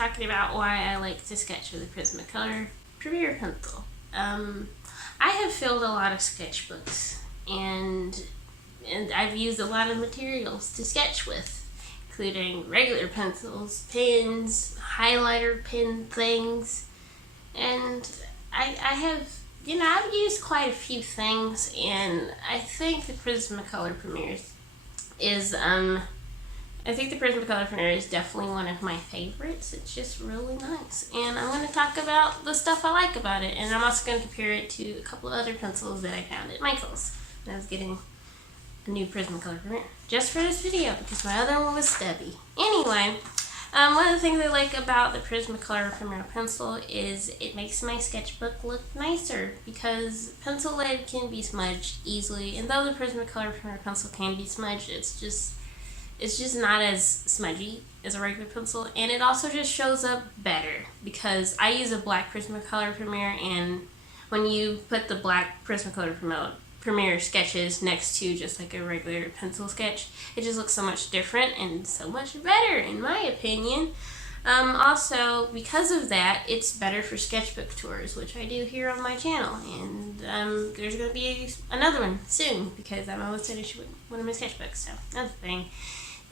talking about why I like to sketch with the Prismacolor Premier pencil. I have filled a lot of sketchbooks, and I've used a lot of materials to sketch with, including regular pencils, pens, highlighter pen things, and I have, I've used quite a few things, and I think the Prismacolor Premier is definitely one of my favorites. It's just really nice. And I'm going to talk about the stuff I like about it. And I'm also going to compare it to a couple of other pencils that I found at Michael's when I was getting a new Prismacolor Premier. Just for this video, because my other one was stubby. Anyway, one of the things I like about the Prismacolor Premier pencil is it makes my sketchbook look nicer, because pencil lead can be smudged easily. And though the Prismacolor Premier pencil can be smudged, it's just not as smudgy as a regular pencil, and it also just shows up better because I use a black Prismacolor Premier, and when you put the black Prismacolor Premier sketches next to just like a regular pencil sketch, it just looks so much different and so much better in my opinion. Also, because of that, it's better for sketchbook tours, which I do here on my channel, and there's going to be another one soon because I'm almost finished with one of my sketchbooks, so that's the thing.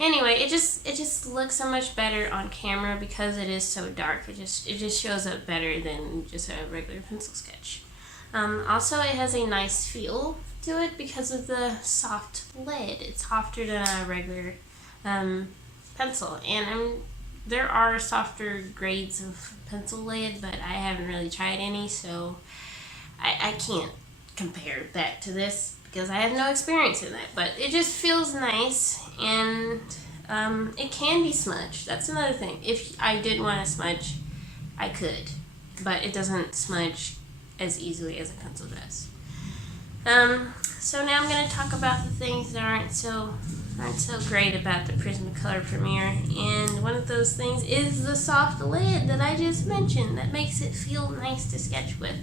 Anyway, it just looks so much better on camera because it is so dark. It just shows up better than just a regular pencil sketch. Also, it has a nice feel to it because of the soft lead. It's softer than a regular pencil, and there are softer grades of pencil lead, but I haven't really tried any, so I can't compare that to this because I have no experience in that. But it just feels nice, and it can be smudged. That's another thing. If I did want to smudge, I could, but it doesn't smudge as easily as a pencil does. So now I'm going to talk about the things that aren't so great about the Prismacolor Premier, and one of those things is the soft lid that I just mentioned that makes it feel nice to sketch with.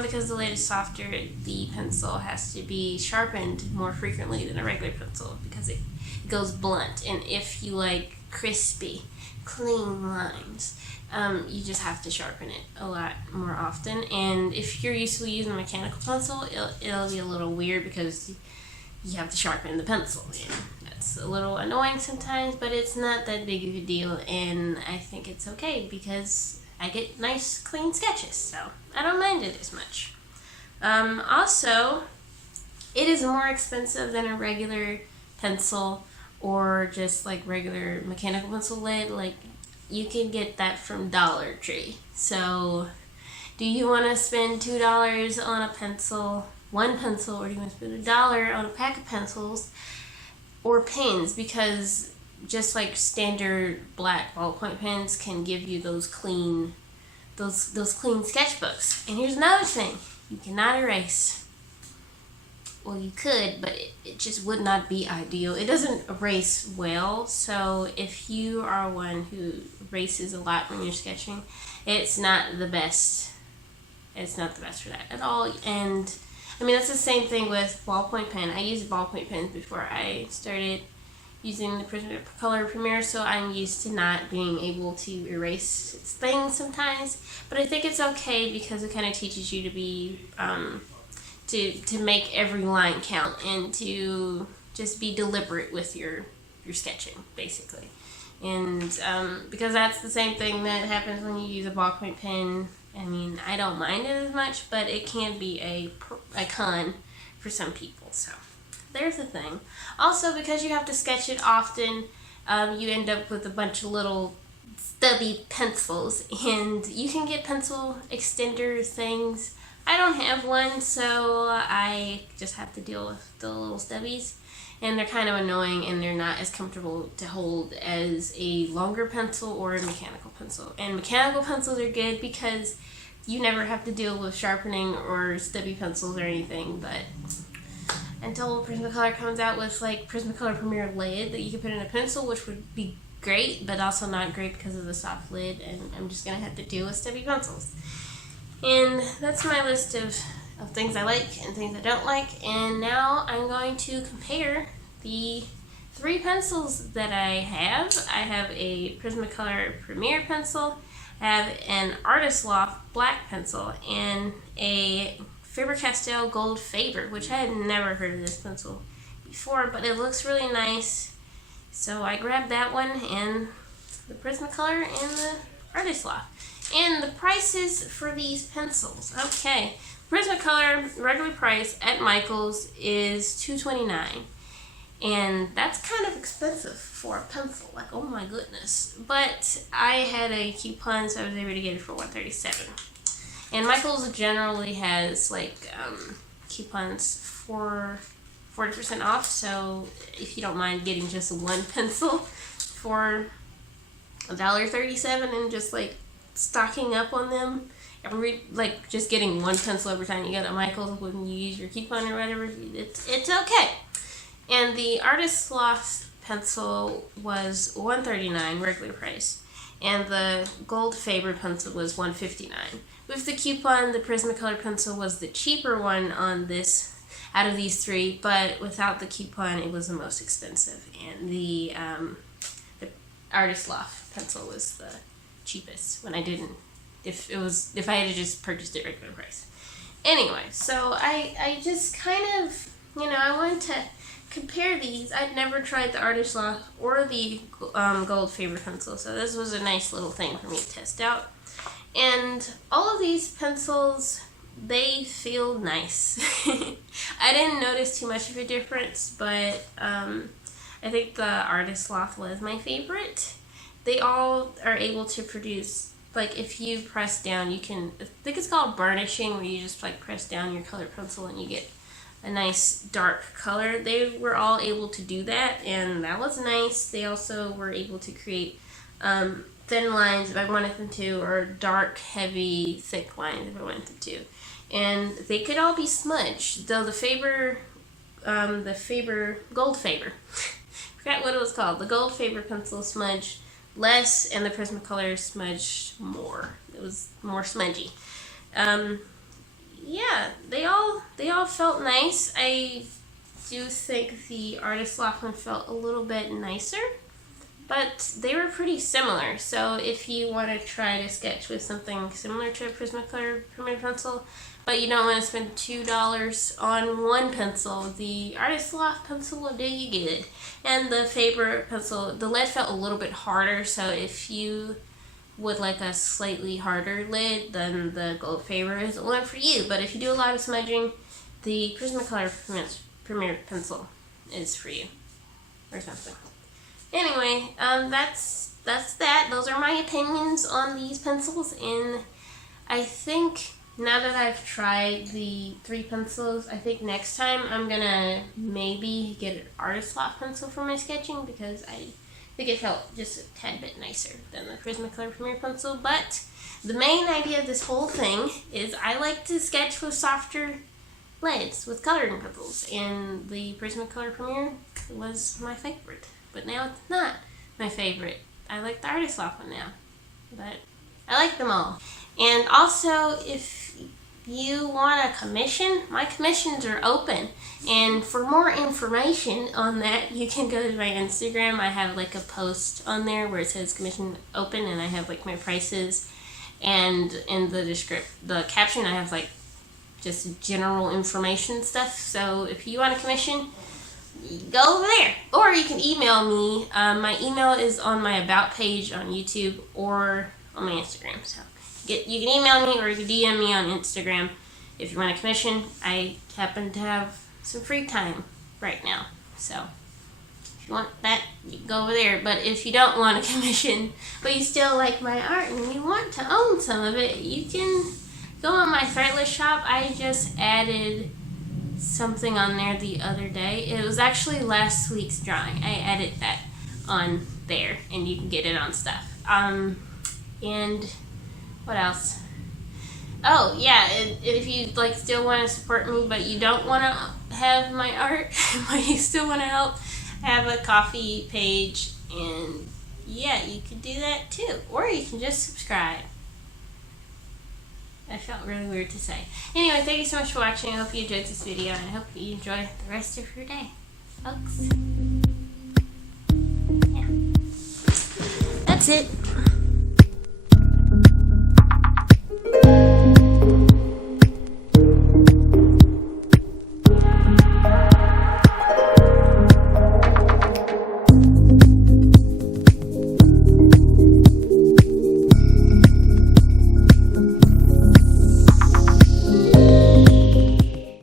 Because the lid is softer, the pencil has to be sharpened more frequently than a regular pencil because it goes blunt, and if you like crispy, clean lines, you just have to sharpen it a lot more often. And if you're used to using a mechanical pencil, it'll be a little weird because you have to sharpen the pencil. And that's a little annoying sometimes, but it's not that big of a deal, and I think it's okay because I get nice clean sketches, so I don't mind it as much. Also, it is more expensive than a regular pencil or just like regular mechanical pencil lead. Like, you can get that from Dollar Tree. So do you want to spend $2 on a pencil, one pencil, or do you want to spend $1 on a pack of pencils or pens? Because just like standard black ballpoint pens can give you those clean sketchbooks. And here's another thing: you cannot erase. Well, you could, but it just would not be ideal. It doesn't erase well, so if you are one who erases a lot when you're sketching, it's not the best. It's not the best for that at all. And I mean, that's the same thing with ballpoint pen. I used ballpoint pens before I started using the Prismacolor Premier, so I'm used to not being able to erase things sometimes. But I think it's okay because it kind of teaches you to be to make every line count and to just be deliberate with your sketching, basically. And because that's the same thing that happens when you use a ballpoint pen. I mean, I don't mind it as much, but it can be a con for some people. So there's the thing. Also, because you have to sketch it often, you end up with a bunch of little stubby pencils, and you can get pencil extender things. I don't have one, so I just have to deal with the little stubbies, and they're kind of annoying, and they're not as comfortable to hold as a longer pencil or a mechanical pencil. And mechanical pencils are good because you never have to deal with sharpening or stubby pencils or anything, but until Prismacolor comes out with like Prismacolor Premier lid that you can put in a pencil, which would be great, but also not great because of the soft lid, and I'm just going to have to deal with stubby pencils. And that's my list of things I like and things I don't like. And now I'm going to compare the three pencils that I have. I have a Prismacolor Premier pencil, I have an Artist Loft black pencil, and a Faber-Castell GoldFaber, which I had never heard of this pencil before, but it looks really nice. So I grabbed that one and the Prismacolor and the Artist Loft. And the prices for these pencils. Okay, Prismacolor regular price at Michael's is $2.29. And that's kind of expensive for a pencil. Like, oh my goodness. But I had a coupon, so I was able to get it for $1.37. And Michael's generally has like coupons for 40% off. So if you don't mind getting just one pencil for $1.37 and just like stocking up on them, like just getting one pencil every time you get at Michael's when you use your coupon or whatever, it's okay. And the Artist Loft pencil was $1.39 regular price, and the GoldFaber pencil was $1.59. With the coupon, the Prismacolor pencil was the cheaper one on this out of these three, but without the coupon, it was the most expensive, and the Artist Loft pencil was the cheapest when I didn't. If I had to just purchased it regular price. Anyway, so I just kind of, I wanted to compare these. I'd never tried the Artist Loft or the GoldFaber pencil, so this was a nice little thing for me to test out. And all of these pencils, they feel nice. I didn't notice too much of a difference, but I think the Artist Loft was my favorite. They all are able to produce, like if you press down, you can, I think it's called burnishing, where you just like press down your colored pencil and you get a nice dark color. They were all able to do that, and that was nice. They also were able to create thin lines if I wanted them to, or dark, heavy, thick lines if I wanted them to. And they could all be smudged, though the GoldFaber, forgot what it was called. The GoldFaber pencil smudged less, and the Prismacolor smudged more. It was more smudgy. Yeah, they all felt nice. I do think the Artist Loft one felt a little bit nicer, but they were pretty similar. So if you want to try to sketch with something similar to a Prismacolor Premier pencil, but you don't want to spend $2 on one pencil, the Artist Loft pencil will do you good. And the Faber pencil, the lead felt a little bit harder, so if you would like a slightly harder lid, then the GoldFaber is the one for you. But if you do a lot of smudging, the Prismacolor Premier pencil is for you, or something. Anyway, that's that. Those are my opinions on these pencils, and I think now that I've tried the three pencils, I think next time I'm gonna maybe get an Artist Loft pencil for my sketching, because I think it felt just a tad bit nicer than the Prismacolor Premier pencil. But the main idea of this whole thing is I like to sketch with softer leads, with coloring pencils, and the Prismacolor Premier was my favorite. But now it's not my favorite. I like the Artist Loft one now, but I like them all. And also, if you want a commission, my commissions are open. And for more information on that, you can go to my Instagram. I have like a post on there where it says commission open, and I have like my prices. And in the caption, I have like just general information stuff. So if you want a commission, go over there. Or you can email me. My email is on my About page on YouTube or on my Instagram. So you can email me or you can DM me on Instagram if you want a commission. I happen to have some free time right now, so if you want that, you can go over there. But if you don't want a commission, but you still like my art and you want to own some of it, you can go on my Threadless Shop. I just added something on there the other day. It was actually last week's drawing. I added that on there, and you can get it on stuff. And what else? Oh yeah, if you like still want to support me, but you don't want to have my art, but you still want to help, have a coffee page, and yeah, you can do that too. Or you can just subscribe. That felt really weird to say. Anyway, thank you so much for watching. I hope you enjoyed this video, and I hope you enjoy the rest of your day, folks. that's it.